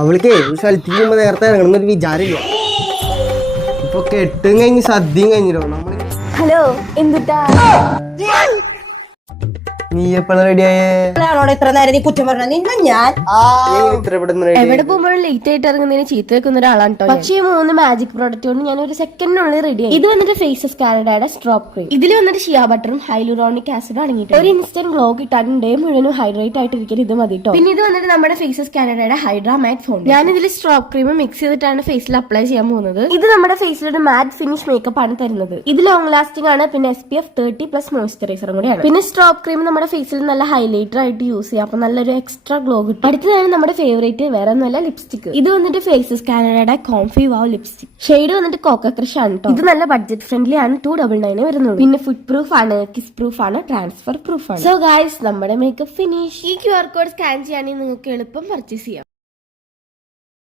അവൾക്ക് ഒരു സ്ഥലത്തേക്ക് പോകുമ്പോ നേരത്തെ ഇറങ്ങണം ഒരു വിചാരമില്ല. ഇപ്പൊ കെട്ടും കഴിഞ്ഞ് സദ്യയും കഴിഞ്ഞിട്ടോ? നമ്മൾ ഹലോ എന്തുട്ടാ? നീ എപ്പോഴാണ് റെഡിയായേ ആണോടെ ഇത്ര നേരം നീ കുറ്റം പറഞ്ഞ നിന്നെ ഞാൻ എവിടെ പോകുമ്പോഴും ലേറ്റ് ആയിട്ട് ഇറങ്ങുന്നതിന് ചീത്ത വെക്കുന്ന ഒരാളാണ് കേട്ടോ പക്ഷേ ഈ മൂന്ന് മാജിക് പ്രോഡക്റ്റ് കൊണ്ട് ഞാൻ ഒരു സെക്കൻഡിനുള്ളിൽ റെഡി ആയി. ഇത് വന്നിട്ട് ഫേസസ് കാനഡയുടെ സ്ട്രോപ്പ് ക്രീം ഇതിൽ വന്നിട്ട് ഷിയ ബട്ടറും ഹൈലുറോണിക് ആസിഡും അടങ്ങിയിട്ട് ഒരു ഇൻസ്റ്റന്റ് ഗ്ലോ ഡേ മുഴുവനും ഹൈഡ്രേറ്റ് ആയിട്ട് ഇരിക്കാൻ ഇത് മതി കേട്ടോ. പിന്നെ ഇത് വന്നിട്ട് നമ്മുടെ ഫേസസ് കാനഡയുടെ ഹൈഡ്രാ മാറ്റ് ഫോൺ ഞാൻ ഇതിൽ സ്ട്രോപ്പ് ക്രീം മിക്സ് ചെയ്തിട്ടാണ് ഫേസിൽ അപ്ലൈ ചെയ്യാൻ പോകുന്നത്. ഇത് നമ്മുടെ ഫേസിൽ ഒരു മാറ്റ് ഫിനിഷ് മേക്കപ്പ് ആണ് തരുന്നത്. ഇത് ലോങ് ലാസ്റ്റിംഗ് ആണ് പിന്നെ S P F thirty plus മോയ്സ്ചറൈസറും കൂടിയാണ്. പിന്നെ സ്ട്രോപ്പ് ക്രീം നമ്മുടെ ഫേസിൽ നല്ല ഹൈലൈറ്റർ ആയിട്ട് യൂസ് ചെയ്യാം. അപ്പൊ നല്ലൊരു എക്സ്ട്രാ ഗ്ലോ കിട്ടും. അടുത്തതാണ് നമ്മുടെ ഫേവറേറ്റ് വേറെ ഒന്നുമല്ല ലിപ്സ്റ്റിക് ഇത് വന്നിട്ട് ഫേസ് കാനഡയുടെ കോംഫി വാവ് ലിപ്സ്റ്റിക് ഷെയ്ഡ് വന്നിട്ട് കോക്ക ക്രഷ് ആണ് ഇത് നല്ല ബഡ്ജറ്റ് ഫ്രണ്ട്ലി ആണ്. ടു ഡബിൾ നയൻ വരുന്നത് പിന്നെ ഫുഡ് പ്രൂഫ് ആണ് കിസ് പ്രൂഫ് ആണ് ട്രാൻസ്ഫർ പ്രൂഫ് ആണ്. സോ ഗായ്സ് നമ്മുടെ മേക്കപ്പ് ഫിനിഷ് ഈ ക്യു ആർ കോഡ് സ്കാൻ ചെയ്യുകയാണെങ്കിൽ നിങ്ങൾക്ക് എളുപ്പം പർച്ചേസ് ചെയ്യാം.